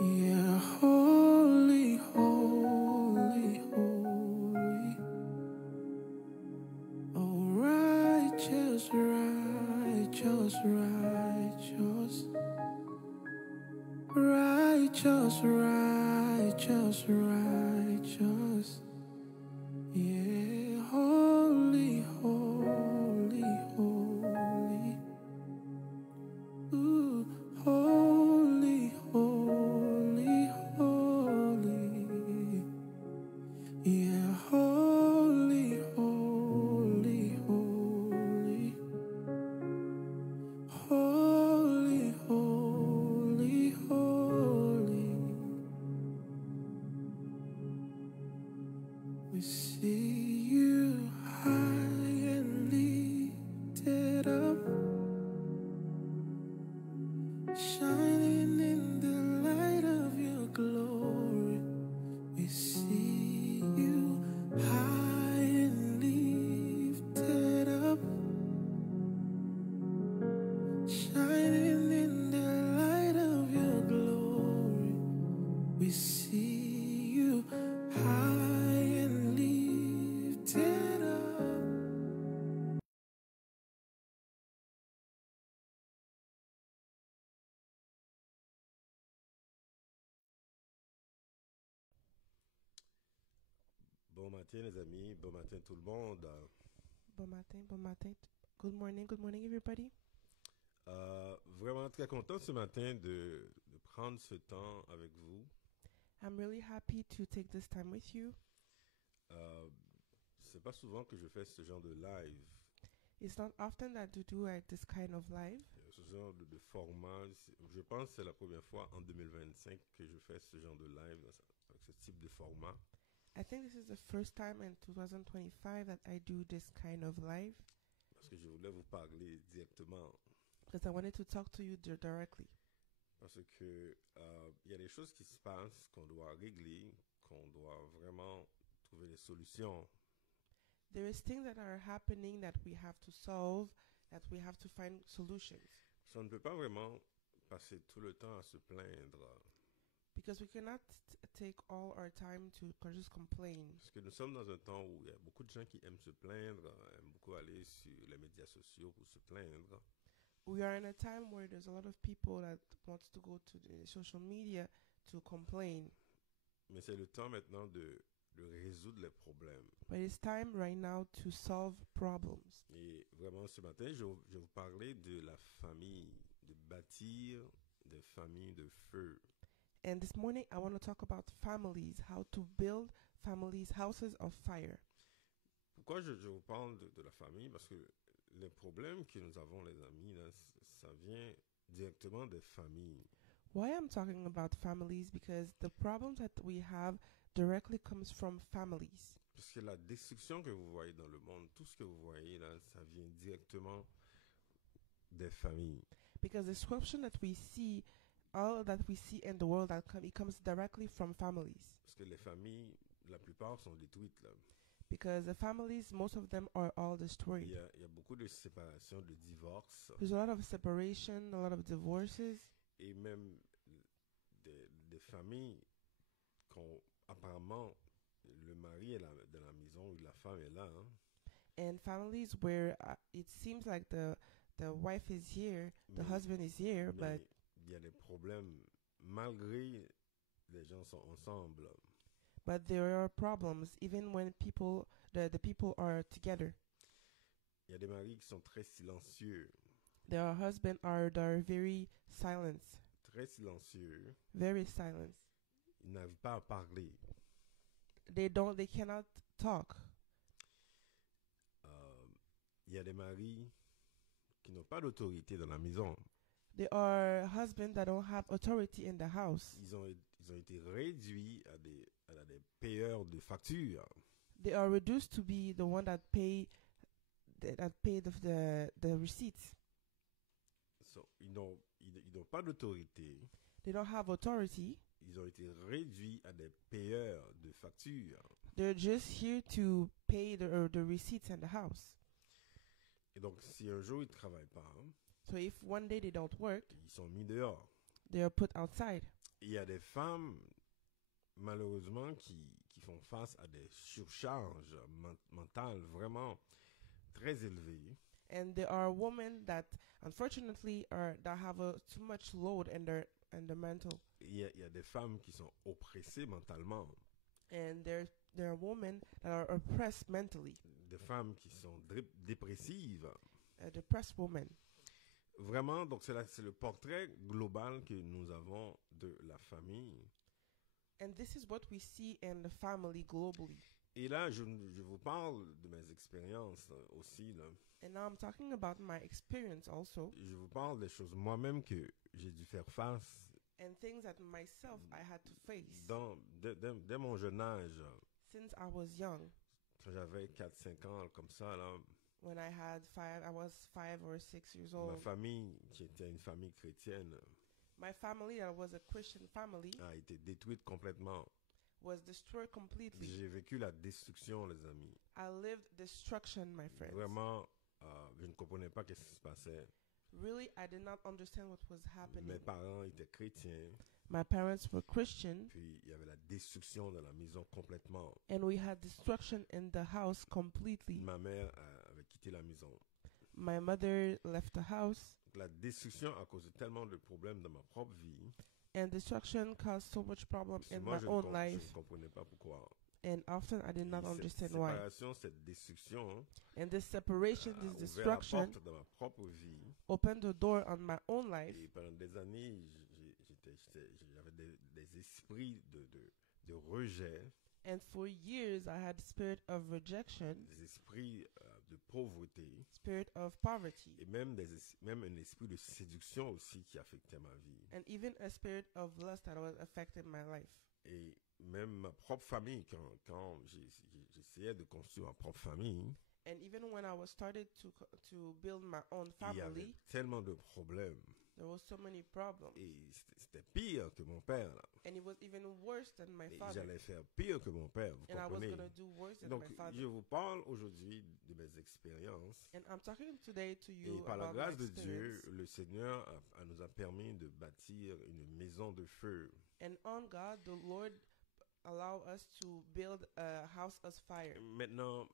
Yeah, holy, holy, holy. Oh, righteous, righteous, righteous. Righteous, righteous, righteous. Yeah, holy, holy, holy. Ooh, holy, holy, holy. Yeah, holy, holy, holy. Holy, holy, holy. We see you high and lifted up, shining in the light of your glory. We see you high and lifted up, shining in the light of your glory. We see you high and lifted up. Bon matin les amis, bon matin tout le monde. Bon matin, bon matin. Good morning, everybody. Vraiment très content ce matin de prendre ce temps avec vous. I'm really happy to take this time with you. Euh, c'est pas souvent que je fais ce genre de live, It's not often that you do this kind of live. ce genre de format. Je pense que c'est la première fois en 2025 que je fais ce genre de live avec ce type de format. I think this is the first time in 2025 that I do this kind of live Parce que je voulais vous parler directement. because I wanted to talk to you directly. Parce que y a des choses qui se passent qu'on doit régler, qu'on doit vraiment trouver des solutions. There is things that are happening that we have to solve, that we have to find solutions. Ça ne peut pas vraiment passer tout le temps à se plaindre. Because we cannot take all our time to just complain. Parce que nous sommes dans un temps où il y a beaucoup de gens qui aiment se plaindre, aiment beaucoup aller sur les médias sociaux pour se plaindre. We are in a time where there's a lot of people that wants to go to the social media to complain. Mais c'est le temps maintenant de résoudre les problèmes. But it's time right now to solve problems. Et vraiment, ce matin, je vais vous parler de la famille, de bâtir des familles de feu. And this morning, I want to talk about families, how to build families, houses of fire. Pourquoi je vous parle de la famille? Parce que les problèmes que nous avons, les amis, là, ça vient directement des familles. Why I'm talking about families? Because the problems that we have directly comes from families. Parce que la destruction que vous voyez dans le monde, tout ce que vous voyez là, ça vient directement des familles. Because the disruption that we see, all that we see in the world, it comes directly from families. Parce que les familles, la plupart sont détruites là. Because the families, most of them are all destroyed. Il y a beaucoup de séparations, de divorces. There's a lot of separation, a lot of divorces. Et même des familles apparemment le mari est dans la maison ou la femme est là. Hein. And families where it seems like the wife is here, the husband is here, but il y a des problèmes malgré les gens sont ensemble. But there are problems even when the people are together. Il y a des maris qui sont très silencieux. Their husbands are very silent. Très silencieux. Very silent. Ils n'arrivent pas à parler. They cannot talk. Il y a des maris qui n'ont pas d'autorité dans la maison. There are husbands that don't have authority in the house. Ils ont été réduits à des payeurs de factures. They are reduced to be the one that pay the receipts. So, ils n'ont pas d'autorité. They don't have authority. Ils ont été réduits à des payeurs de factures. They're just here to pay the receipts in the house. Et donc, si un jour ils ne travaillent pas, so if one day they don't work, ils sont mis dehors. they are put outside. il y a des femmes, malheureusement, qui font face à des surcharges mentales vraiment très élevées. And there are women that unfortunately that have a too much load in their mental. Il y a des femmes qui sont oppressées mentalement. And there are women that are oppressed mentally. Des femmes qui sont dépressives. Depressed women. Vraiment, donc c'est le portrait global que nous avons de la famille. And this is what we see in the family globally. Et là, je vous parle de mes expériences aussi, là. And now I'm talking about my experience also. Je vous parle des choses moi-même que j'ai dû faire face And things that myself I had to face dès mon jeune âge. since I was young. Quand j'avais 4-5 ans, comme ça, là, When I was 5 or 6 years ma old. famille, qui était une famille chrétienne, My family, that was a Christian family, a été détruite complètement. was destroyed completely. J'ai vécu la destruction, les amis. I lived destruction, my friends. Vraiment, je ne comprenais pas ce qui se passait. Really, I did not understand what was happening. Mes parents étaient chrétiens, My parents were Christian, puis il y avait la destruction de la maison complètement. and we had destruction in the house completely. Ma mère avait quitté la maison. My mother left the house, La destruction a causé tellement de problèmes dans ma propre vie. and destruction caused so much problem Parce que in moi, my je own ne life, comprenais pas pourquoi. and often I did not Et cette understand why. séparation, cette destruction, And this separation, a this ouvert la destruction, porte dans ma propre vie. opened the door on my own life, Et pendant des années, j'avais des esprits de rejet, and for years I had spirit of rejection, des esprits de pauvreté, spirit of poverty, et même un esprit de séduction aussi qui affectait ma vie. and even a spirit of lust that was affecting my life. Et même ma propre famille, quand j'essayais de construire ma propre famille, And even when I was started to build my own il y avait family, tellement de problèmes. there was so many problems, Et c'était pire que mon père, là. and it was even worse than my Et father. j'allais faire pire que mon père, vous And I was comprenez? gonna do worse than Donc, my father. je vous parle aujourd'hui de mes expériences. And I'm talking today to you Et par la about my grâce de Dieu, experience. le Seigneur nous a permis de bâtir une maison de feu. And on God, the Lord allowed us to build a house of fire. Maintenant,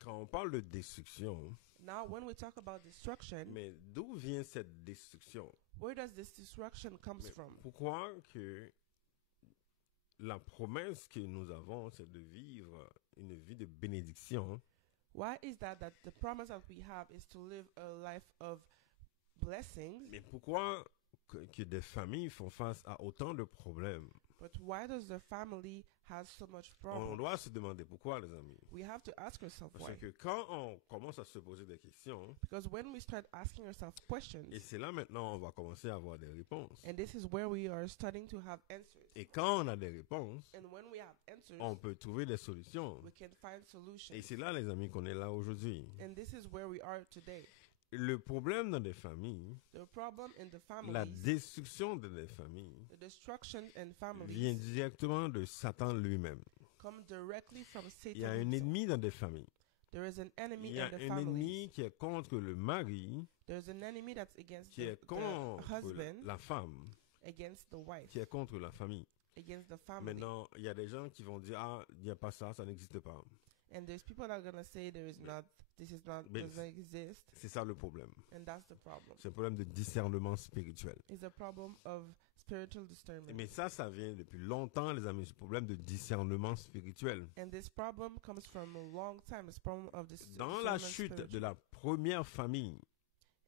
quand on parle de destruction, Now, when we talk about destruction, mais d'où vient cette destruction? where does this destruction comes Mais from? pourquoi que la promesse que nous avons, c'est de vivre une vie de bénédiction? Why is that the promise that we have is to live a life of blessings? Mais pourquoi que des familles font face à autant de problèmes? But why does the family has so much On problems? doit se demander pourquoi, les amis. We have to ask ourselves Parce why. que quand on commence à se poser des questions, Because when we start asking ourselves questions, et c'est là maintenant on va commencer à avoir des réponses. and this is where we are starting to have answers. Et quand on a des réponses, And when we have answers, on peut trouver des solutions. we can find solutions. Et c'est là, les amis, qu'on est là aujourd'hui. And this is where we are today. Le problème dans des familles, The problem in the la families, destruction de des familles, the destruction in vient families, directement de Satan lui-même. come directly from Il y a Satan un himself. ennemi dans des familles. There is an Il enemy y a in the un families. ennemi qui est contre le mari, There's an enemy that's against qui est the contre husband, la femme, against the wife, qui est contre la famille. against the family. Maintenant, il y a des gens qui vont dire, ah, il n'y a pas ça, ça n'existe pas. And there's people that are gonna say there is not, this is not, Mais doesn't exist, C'est ça le problème. and that's the problem. C'est un problème de discernement spirituel. It's a problem of spiritual discernment. Mais ça vient depuis longtemps, les amis, ce problème de discernement spirituel. And this problem comes from a long time. It's problem of this Dans la discernment chute de spiritual. la première famille,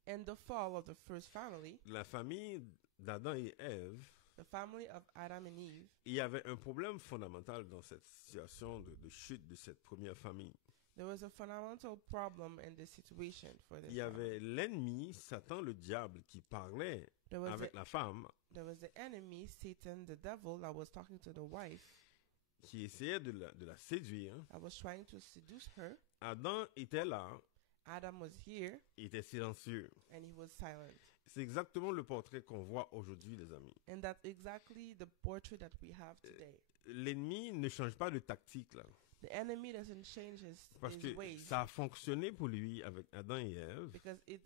And the fall of the first family, la famille d'Adam et Ève, the family of Adam and Eve, il y avait un problème fondamental dans cette situation de chute de cette première famille. there was a fundamental problem in this situation for this Il y family. avait l'ennemi, Satan le diable, qui parlait There was, avec la femme, there was the enemy, Satan, the devil, that was talking to the wife, qui essayait de la séduire. that was trying to seduce her. Adam était là, Adam was here, il était silencieux. and he was silent. C'est exactement le portrait qu'on voit aujourd'hui, les amis. And that's exactly the portrait that we have today. L'ennemi ne change pas de tactique, là. The enemy doesn't change Parce his que ways ça a fonctionné pour lui avec Adam et Ève. because it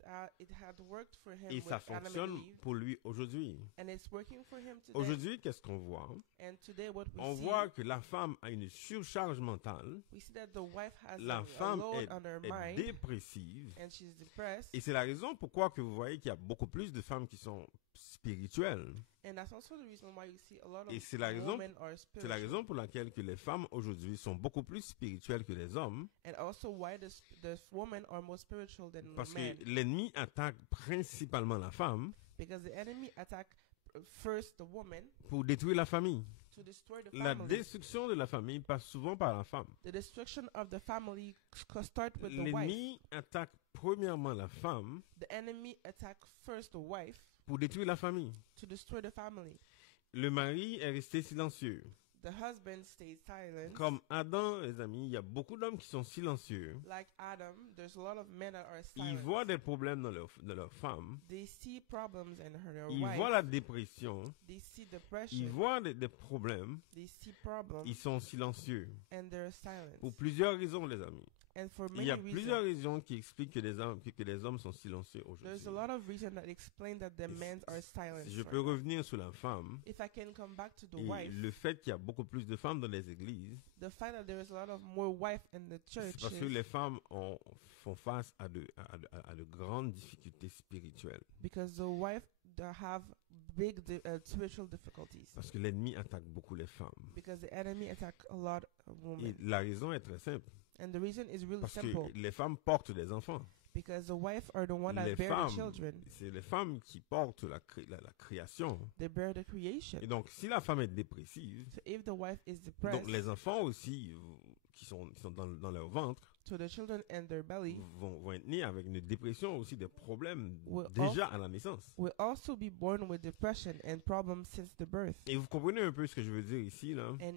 had worked for him Et with ça Adam and fonctionne Eve, pour lui aujourd'hui. and it's working for him today. Aujourd'hui, qu'est-ce qu'on voit? And today, what we On see, voit que la femme a une surcharge mentale. we see that the wife has La a femme load est, on her est mind, dépressive. and she's depressed. Et c'est la raison pourquoi que vous voyez qu'il y a beaucoup plus de femmes qui sont spirituelles. And that's also the reason why you see a lot of Et c'est la raison- women are C'est la spiritual. raison pour laquelle que les femmes aujourd'hui sont beaucoup plus spirituelles que les hommes. And also why the women are more spiritual than Parce men. que l'ennemi attaque principalement la femme Because the enemy attack first the woman pour détruire la famille. to destroy the La family. destruction de la famille passe souvent par la femme. The destruction of the family start with the wife. L'ennemi attaque premièrement la femme The enemy attack first the wife pour détruire la famille. to destroy the family. Le mari est resté silencieux. The husband stays silent. Comme Adam, les amis, il y a beaucoup d'hommes qui sont silencieux. Like Adam, there's a lot of men that are Ils silent. voient des problèmes dans leur femme. They see problems in her Ils wife. voient la dépression. They see depression. Ils voient des problèmes. They see problems, Ils sont silencieux. and they're silent. Pour plusieurs raisons, les amis. And for Il many y a reasons, plusieurs raisons qui expliquent que les hommes sont silencieux there's aujourd'hui. a lot of reasons that explain that the Et men are silent. Si je right peux now. revenir sur la femme If I can come back to the et wife, le fait qu'il y a beaucoup plus de femmes dans les églises, the fact that there is a lot of more wife in the church c'est parce que les femmes font face à de grandes difficultés spirituelles. because the wife have big spiritual difficulties Parce que l'ennemi attaque beaucoup les femmes. because the enemy attack a lot of Et women. la raison est très simple. And the reason is really Parce que simple les femmes portent des enfants. because the wife are the one Les that bear the femmes, children. c'est les femmes qui portent la création. They bear the creation. Et donc, si la femme est dépressive, So if the wife is depressed, donc les enfants aussi qui sont dans leur ventre so the children and their belly vont être nés avec une dépression aussi, des problèmes Will déjà à la naissance. will also be born with depression and problems since the birth. Et vous comprenez un peu ce que je veux dire ici, là? And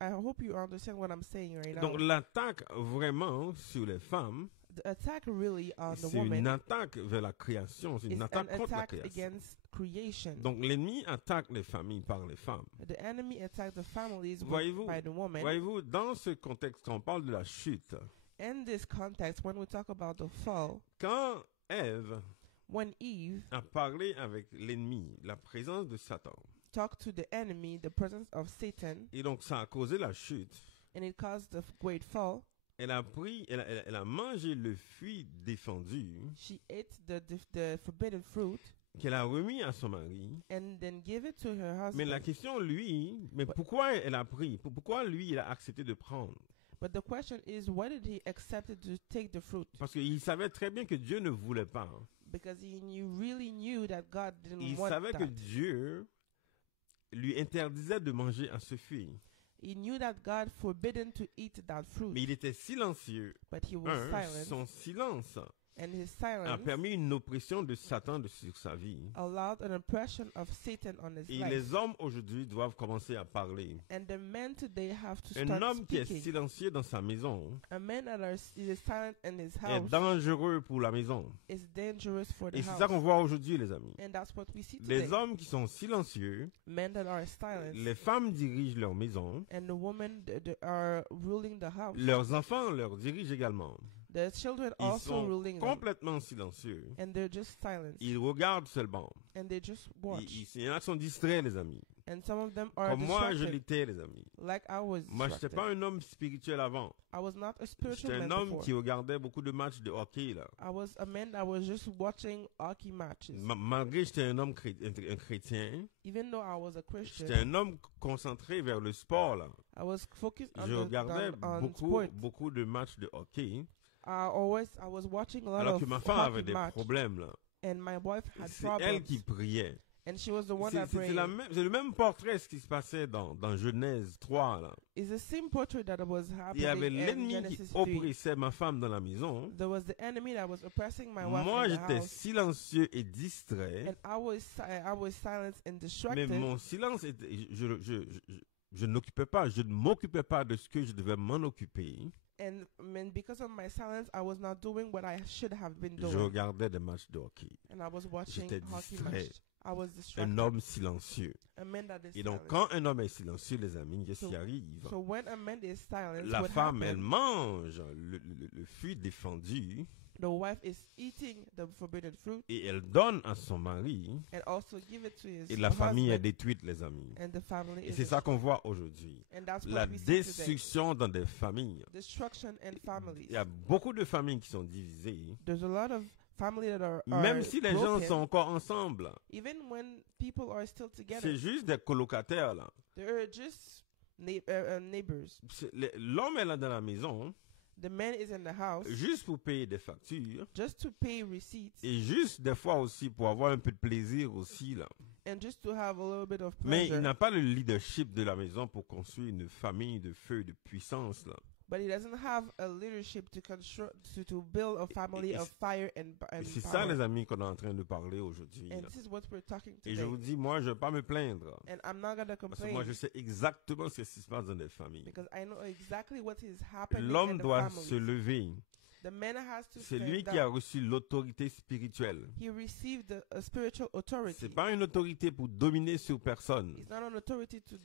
I hope you understand what I'm saying right now. Donc, l'attaque vraiment sur les femmes, The attack really on the c'est une woman attaque vers la création, c'est is une an attaque contre la attack création. against creation. Donc, l'ennemi attaque les familles par les femmes. The enemy attacked the families Voyez-vous, by the woman. voyez-vous, dans ce contexte, quand on parle de la chute, In this context, when we talk about the fall, quand Ève when Eve a parlé avec l'ennemi, la présence de Satan, talked to the enemy, the presence of Satan, et donc ça a causé la chute, and it caused the great fall, elle a mangé le fruit défendu she ate the forbidden fruit qu'elle a remis à son mari. and then gave it to her Mais husband. la question, lui, mais pourquoi elle a pris? Pourquoi lui, il a accepté de prendre? But the question is, why did he accept to take the fruit? Parce qu'il savait très bien que Dieu ne voulait pas. Because really knew that God didn't Il want savait que that. Dieu lui interdisait de manger à ce fruit. He knew that God forbidden to eat that fruit, Mais il était silencieux. but he was silent, Son silence and his a silence permis une oppression de Satan sur sa vie. allowed an oppression of Satan on his Et life. les hommes aujourd'hui doivent commencer à parler. And the men today have to Un start homme qui est speaking. silencieux dans sa maison A man that is silent in his est house dangereux pour la maison. is dangerous for the Et c'est ça qu'on house. voit aujourd'hui, les amis. And that's what we see today. Les hommes qui sont silencieux, Men that are silent, les femmes dirigent leur maison, and the women that are ruling the house. leurs enfants leur dirigent également. The children Ils also sont ruling them, complètement silencieux. and they're just silent, Ils regardent seulement. and they just watch. Il y en a qui sont distraits, les amis. And some of them are Comme moi, je distracted, l'étais, les amis. like I was Moi, je n'étais distracted. pas un homme spirituel avant. I was not a spiritual J'étais un man homme before. qui regardait beaucoup de matchs de hockey, là. I was a man that was just watching hockey matches. Malgré que j'étais un homme un chrétien, Even though I was a j'étais Christian, un homme concentré vers le sport, là. I was focused on, Je regardais on sport. beaucoup de matchs de hockey, I was watching a lot alors of que ma femme avait hockey des match, problèmes, là. and my wife had C'est elle qui problems, priait. and she was the one C'est that prayed. c'est le même portrait ce qui se passait dans Genèse 3, là. It's the same portrait that was Il y avait happening in l'ennemi qui Genesis 3. oppressait ma femme dans la maison. There was the enemy that was oppressing my wife Moi, in the j'étais house, silencieux et distrait, and I was silent and mais distracted. mon silence était, je n'occupais pas, je ne m'occupais pas de ce que je devais m'en occuper. And because of my silence, I was not doing what I should have been Je doing. regardais des matchs de hockey. And I was watching J'étais hockey distrait. matches. I was distracted. un homme silencieux. A man that is Et donc, silent. quand un homme est silencieux, les amis, qu'est-ce So- qui arrive? So when a man is silent, La what femme, elle happens? mange le fruit défendu The wife is eating the forbidden fruit et elle donne à son mari. and also give it to his Et la famille est husband, détruite, les amis. and the family Et is c'est ça qu'on destroyed. voit aujourd'hui. And that's La what we see today. destruction dans des familles. Destruction in families. Il y a beaucoup de familles qui sont divisées. There's a lot of families that are Même si les gens broken. sont encore ensemble. Even when people are still together, C'est juste des colocataires, là. they're just neighbors. L'homme est là dans la maison, The man is in the house juste pour payer des factures. just to pay receipts Et juste des fois aussi pour avoir un peu de plaisir aussi, là. and just to have a little bit of Mais il pleasure. n'a pas le leadership de la maison pour construire une famille de feu, de puissance, là. But he doesn't have a leadership to to build a family Et of fire and Et c'est ça, power. les amis, qu'on est en train de parler aujourd'hui, And là. this is what we're talking Et today. je vous dis, moi, je ne vais pas me plaindre. And I'm not gonna Parce que complain moi, je sais exactement ce qui se passe dans les familles. because I know exactly what is happening in L'homme the doit families. se lever. The man has to C'est stand lui up. qui a reçu l'autorité spirituelle. He received a spiritual authority. C'est pas une autorité pour dominer sur personne. It's not an authority to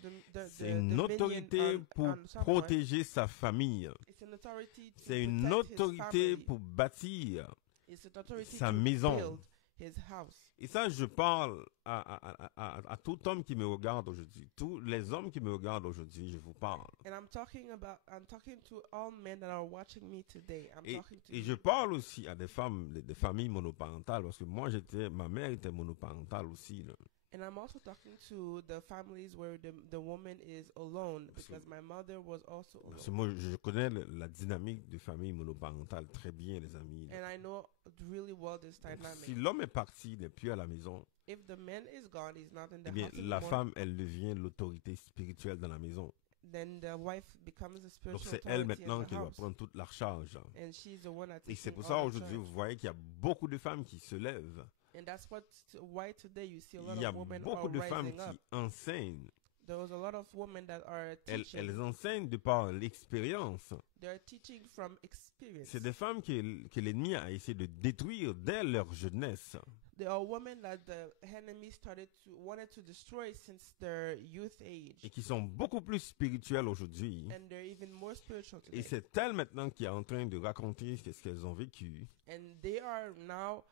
C'est une autorité pour someone. protéger sa famille. It's an authority to C'est une protect his autorité family. pour bâtir. It's an authority sa to maison. build his house. Et ça, je parle à tout homme qui me regarde aujourd'hui. Tous les hommes qui me regardent aujourd'hui, je vous parle. And I'm talking to all men that are watching me today. I'm Et, talking to et you. je parle aussi à des femmes, des familles monoparentales, parce que moi, ma mère était monoparentale aussi, là. And I'm also talking to the families where the woman is alone Parce que- because my mother was also Parce que alone. moi, je connais la dynamique de famille monoparentale très bien, les amis, là. And I know really well this Donc, dynamic. si l'homme est parti, il n'est plus à la maison, If the man is gone, he's not in the eh bien, house la anymore, femme, elle devient l'autorité spirituelle dans la maison. then the wife becomes a Donc, spiritual c'est elle authority maintenant in the qui va house. prendre toute la charge. And she's the one that's Et c'est taking pour ça, all the aujourd'hui, charge. vous voyez qu'il y a beaucoup de femmes qui se lèvent. And that's why today you see a lot Il y a of women beaucoup are de femmes rising up. qui enseignent. There's a lot of women that are teaching. Elles enseignent de par l'expérience. They're teaching from experience. C'est des femmes que l'ennemi a essayé de détruire dès leur jeunesse. There are women that the enemy wanted to destroy since their youth age. Et qui sont beaucoup plus spirituelles aujourd'hui. And they're even more spiritual Et today. c'est elles maintenant qui est en train de raconter ce qu'elles ont vécu. And they are now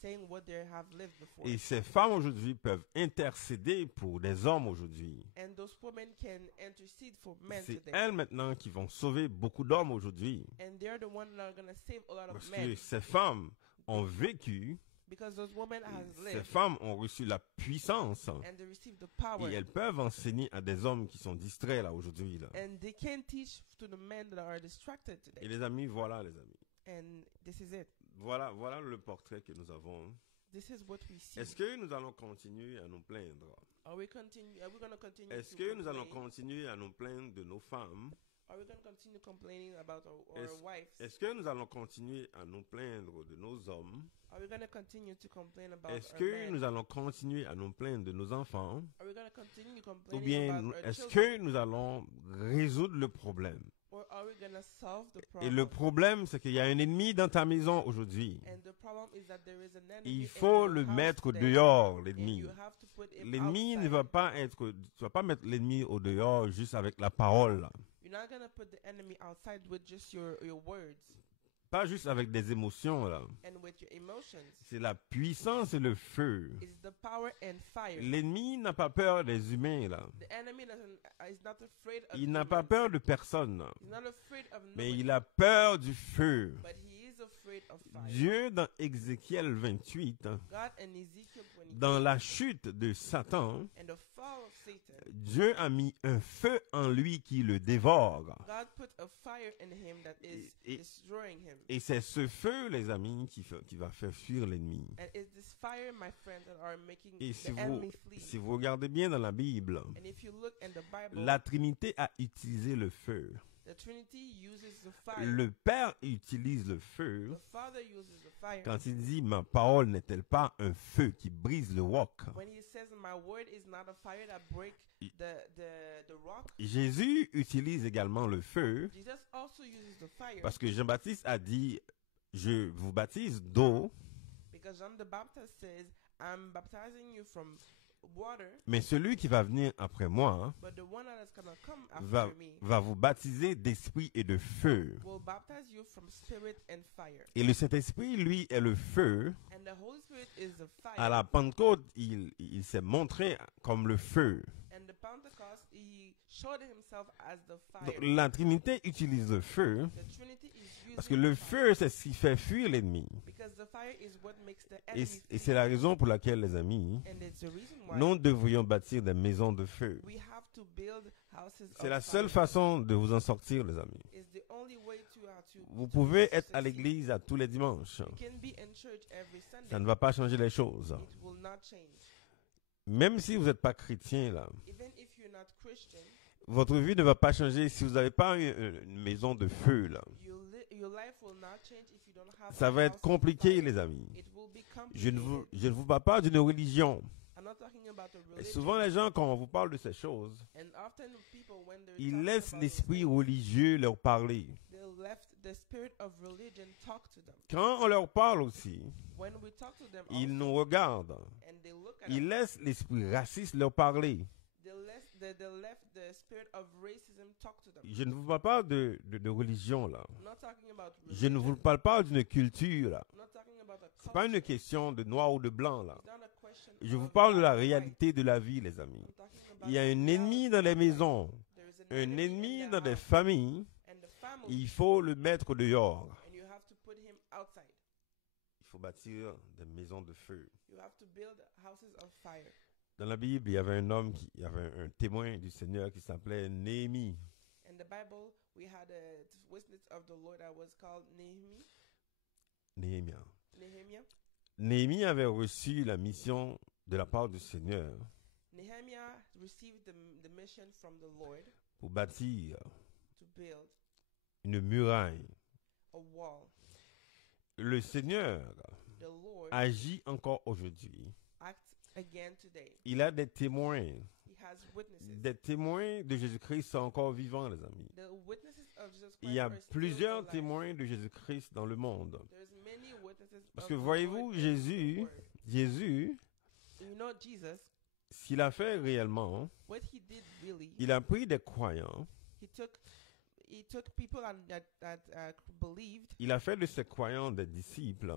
saying what they have lived before. Et ces femmes aujourd'hui peuvent intercéder pour des hommes aujourd'hui. And those women can intercede for men C'est today. elles maintenant qui vont sauver beaucoup d'hommes aujourd'hui. And they're the ones that are going to save a lot of Parce men. que ces femmes ont vécu, Because those women has ces lived femmes ont reçu la puissance. and they received the power. Et elles peuvent enseigner à des hommes qui sont distraits là aujourd'hui. Là. And they can teach to the men that are distracted Et today. les amis, voilà les amis. And this is it. Voilà le portrait que nous avons. This is what we see. Est-ce que nous allons continuer à nous plaindre? Are we going to continue Est-ce to que nous allons complain? continuer à nous plaindre de nos femmes? Are we going to continue complaining about our Est-ce- wives? Est-ce que nous allons continuer à nous plaindre de nos hommes? Are we going to continue to complain about Est-ce our que men? nous allons continuer à nous plaindre de nos enfants? Are we going to continue Ou complaining bien about our est-ce children? que nous allons résoudre le problème? Or are we going to solve the Et problem? le problème, c'est qu'il y a un ennemi dans ta maison aujourd'hui. And the problem is that there is an enemy Il in faut your le house mettre today, dehors, and l'ennemi. you have to put him L'ennemi ne outside. va pas être, tu vas pas mettre l'ennemi au dehors juste avec la parole, là. You're not going to put the enemy outside with just your words Pas juste avec des émotions, là. and with your emotions. C'est la puissance et le feu. It's the power and fire. L'ennemi n'a pas peur des humains, là. The enemy is not afraid of Il n'a pas humans. peur de personne, là. He's not afraid of Mais nobody, il a peur du feu. but he is afraid of fire. Dieu, dans Ézéchiel 28, God and Ezekiel 20, dans la chute de Satan, and the fall of Satan, Dieu a mis un feu en lui qui le dévore. God put a fire in him that is Et- destroying him. Et c'est ce feu, les amis, qui va faire fuir l'ennemi. And it's this fire, my friends, that are making Et the enemy flee. si vous regardez bien dans la Bible, And if you look in the Bible, la Trinité a utilisé le feu. the Trinity uses the fire. Le Père utilise le feu The Father uses the fire. quand il dit « Ma parole n'est-elle pas un feu qui brise le roc When he says, "My word is not a fire that break the rock," ?» Jésus utilise également le feu Jesus also uses the fire parce que Jean-Baptiste a dit « Je vous baptise d'eau, because Because John the Baptist says, I'm baptizing you from water, Mais celui qui va venir après moi but the one that is going to come after va, me va vous baptiser d'esprit et de feu. will baptize you from spirit and fire. Et le Saint-Esprit, lui, est le feu. And the Holy Spirit is the fire. À la Pentecôte, il s'est montré comme le feu. And the Pentecost, he showed himself as the Donc, fire. la Trinité utilise le feu The Trinity is parce que using le the fire feu, c'est ce qui fait fuir l'ennemi. because the fire is what makes the Et, enemy et flee. c'est la raison pour laquelle, les amis, And it's the reason why nous devrions bâtir des maisons de feu. we have to build houses C'est of la fire. seule façon de vous en sortir, les amis. It's the only way Vous to pouvez être à succeed. l'église à tous les dimanches. You can be in church every Sunday. Ça ne va pas changer les choses. It will not change. Même si vous n'êtes pas chrétien, là, Even if you're not Christian, votre vie ne va pas changer si vous n'avez pas une maison de feu, là. your life will not change if you don't have Ça a va être house of compliqué, fire. les amis. It will be Je ne complicated. vous parle pas d'une religion. I'm not talking about a Et religion. souvent, les gens, quand on vous parle de ces choses, And often people, when they're ils talking laissent about l'esprit those things, religieux leur parler. they left the spirit of religion talk to them. Quand on leur parle aussi, When we talk to them ils also, nous regardent. and they look at Ils us, laissent l'esprit raciste leur parler. they left the spirit of racism talk to them. Je ne vous parle pas de religion, là. I'm not talking about Je ne vous religion. parle pas d'une culture, là. I'm not talking about a C'est pas une culture. question de noir ou de blanc, là. It's not a question Je vous of parle de la black or white. réalité de la vie, les amis. I'm talking about Il y a the un reality ennemi dans les of life. maisons, There is un in ennemi the dans des house, familles. and the family, Il faut le mettre dehors. and you have to put him outside. Il faut bâtir des maisons de feu. You have to build houses of fire. Dans la Bible, il y avait un homme, il y avait un témoin du Seigneur qui s'appelait Néhémie. In the Bible, we had a witness of the Lord that was called Nehemiah. Nehemiah. Néhémie avait reçu la mission de la part du Seigneur Nehemiah received the mission from the Lord pour bâtir to build une muraille. a wall. Le Seigneur The Lord agit encore aujourd'hui. acts again today. Il a des témoins. He has witnesses. Des témoins de Jésus-Christ sont encore vivants, les amis. The witnesses of Jesus Christ Il y a are still plusieurs alive. témoins de Jésus-Christ dans le monde. There's many witnesses Parce of que the voyez-vous, Lord in the Jésus, world. Jésus, You know Jesus, s'il a fait réellement, what he did really, il a pris des croyants, he took people that believed. il a fait de ces croyants des disciples,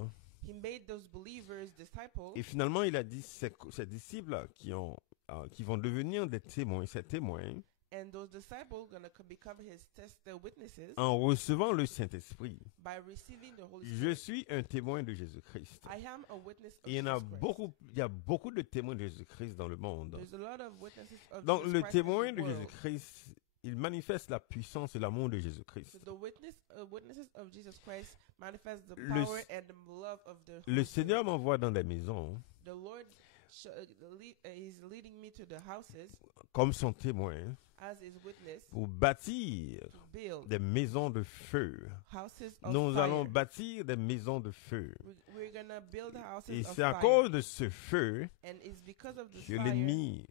He made those believers disciples, et finalement il a dit ces disciples qui vont devenir des témoins, ces témoins, and those disciples gonna become the witnesses en recevant le Saint-Esprit. by receiving the Holy Je Spirit. suis un témoin de Jésus-Christ. I am a witness of Et il y en a Jesus Christ. il y a beaucoup de témoins de Jésus-Christ dans le monde. There's a lot of witnesses of Donc Jesus le Christ in témoin the de world. Jésus-Christ, il manifeste la puissance et l'amour de Jésus-Christ. So the witnesses of Jesus Christ manifest the Le power s- and the love of the Le Holy Seigneur Spirit. m'envoie dans des maisons The Lord is leading me to the houses comme son témoin as his witness pour bâtir to build des maisons de feu. houses of Nous fire. allons bâtir des maisons de feu. We're gonna build houses Et of c'est à fire. cause de ce feu And it's because of this que fire l'ennemi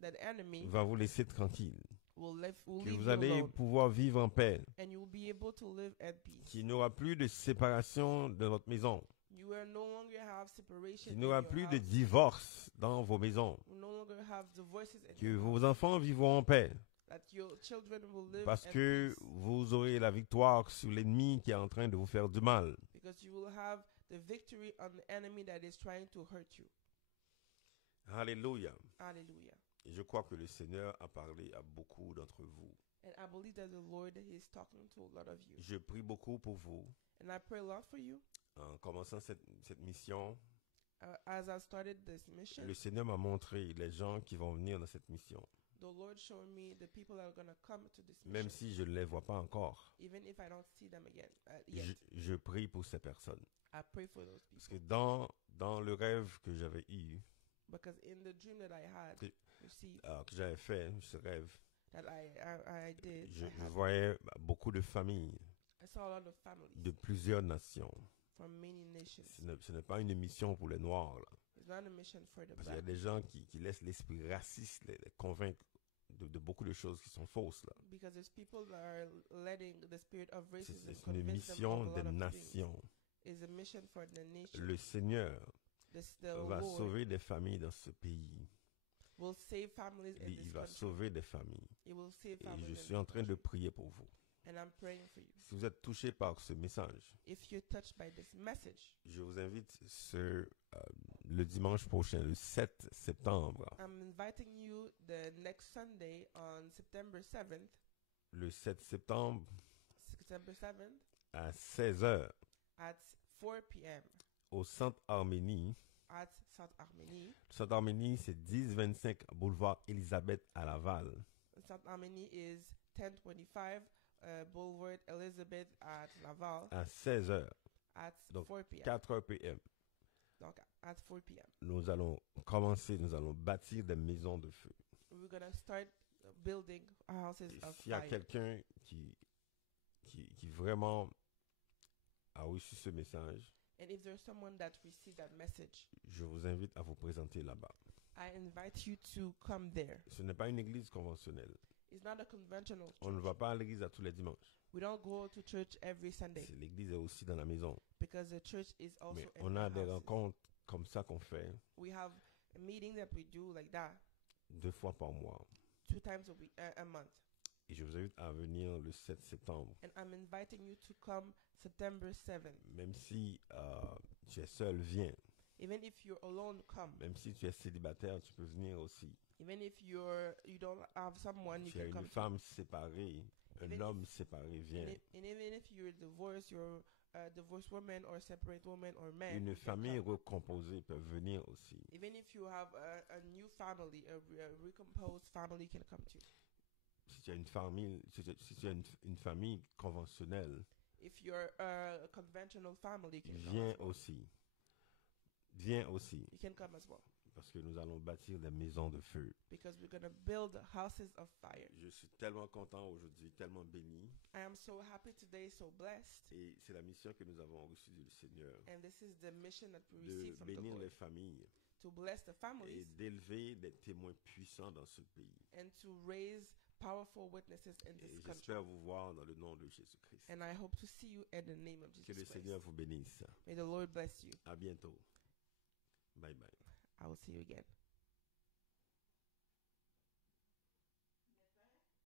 that the enemy va vous laisser tranquille. will Que leave vous you allez alone, pouvoir vivre en paix. and you will be able to live at peace. Qu'il n'y aura plus de séparation de votre maison. You will no longer have separation. Qu'il in n'y aura your plus de house. divorce dans vos maisons. You no longer have divorces in Que your vos house. enfants vivront en paix. That your children will live Parce at que peace. vous aurez la victoire sur l'ennemi qui est en train de vous faire du mal. Because you will have the victory on the enemy that is trying to hurt you. Alléluia. Hallelujah. Et je crois que le Seigneur a parlé à beaucoup d'entre vous. And I believe that the Lord is talking to a lot of you. Je prie beaucoup pour vous. And I pray a lot for you. En commençant cette mission, As I started this mission, le Seigneur m'a montré les gens qui vont venir dans cette mission. the Lord showed me the people that are going to come to this Même mission, si je ne les vois pas encore, even if I don't see them again yet. je prie pour ces personnes. I pray for those Parce people. que dans le rêve que j'avais eu, Because in the dream that I had Que- received, que j'avais fait, ce rêve, that I did, je I had, voyais beaucoup de familles I saw a lot of families de plusieurs nations. from many nations. Ce n'est pas une mission pour les Noirs, là. It's not a mission for the Parce qu'il y a black. des gens qui laissent l'esprit raciste les convaincre de beaucoup de choses qui sont fausses, là. Because there's people that are letting the spirit of racism C'est une convince them mission of des a lot of things. nations. It's a mission for the nation. Le Seigneur the va Lord sauver des familles dans ce pays. will save families in Il this va country. sauver des familles. He will save Et families je in suis en this train de country. prier pour vous. And I'm praying for you. Si vous êtes touché par ce message, If you're touched by this message, je vous invite le dimanche prochain, le 7 septembre, I'm inviting you the next Sunday on September 7th, le 7 septembre September 7th à 16h at 4 p.m. au Centre Arménie. at South Armenie. Centre Arménie, c'est 1025 boulevard Elisabeth à Laval. South Armenie is 1025 Boulevard Elizabeth at Laval À 16h, at Donc, 4 p.m. 4h p.m. Donc, at 4 p.m. Nous allons bâtir des maisons de feu. We're going to start building houses Et of s'il y a fire. quelqu'un qui vraiment a reçu ce message, And if there's someone that received that message, je vous invite à vous présenter là-bas. I invite you to come there. Ce n'est pas une église conventionnelle. It's not a conventional On ne church. va pas à l'église à tous les dimanches. We don't go to church every Sunday L'église est aussi dans la maison. because the church is also Mais in on a the des houses. rencontres comme ça qu'on fait We have a meeting that we do like that 2 fois par mois. 2 times a month. Et je vous invite à venir le 7 septembre. And I'm inviting you to come September 7th. Même si tu es seul, viens. Even if you're alone, come. Même si tu es célibataire, tu peux venir aussi. Even if you don't have someone, you Tu es can une come. femme séparée, un Even homme séparé, viens. And even if you're divorced, you're a divorced woman or separate woman or man, Une you can famille come. recomposée peut venir aussi. Even if you have a new family, a recomposed family can come too. Si tu as une famille, une famille conventionnelle, If you're a conventional family, you can come viens as well. aussi. Viens aussi. You can come as well. Parce que nous allons bâtir des maisons de feu. Because we're going to build houses of fire. Je suis tellement content aujourd'hui, tellement béni. I am so happy today, so blessed. Et c'est la mission que nous avons reçue du Seigneur. And this is the mission that we De receive from the bénir Lord. les familles To bless the et families d'élever des témoins puissants dans ce pays. and to raise powerful witnesses in Et this country. j'espère vous voir dans le nom de Jésus-Christ. And I hope to see you in the name of Que le Jesus Seigneur Christ. vous bénisse. May the Lord bless you. À bientôt. Bye bye. I will see you again.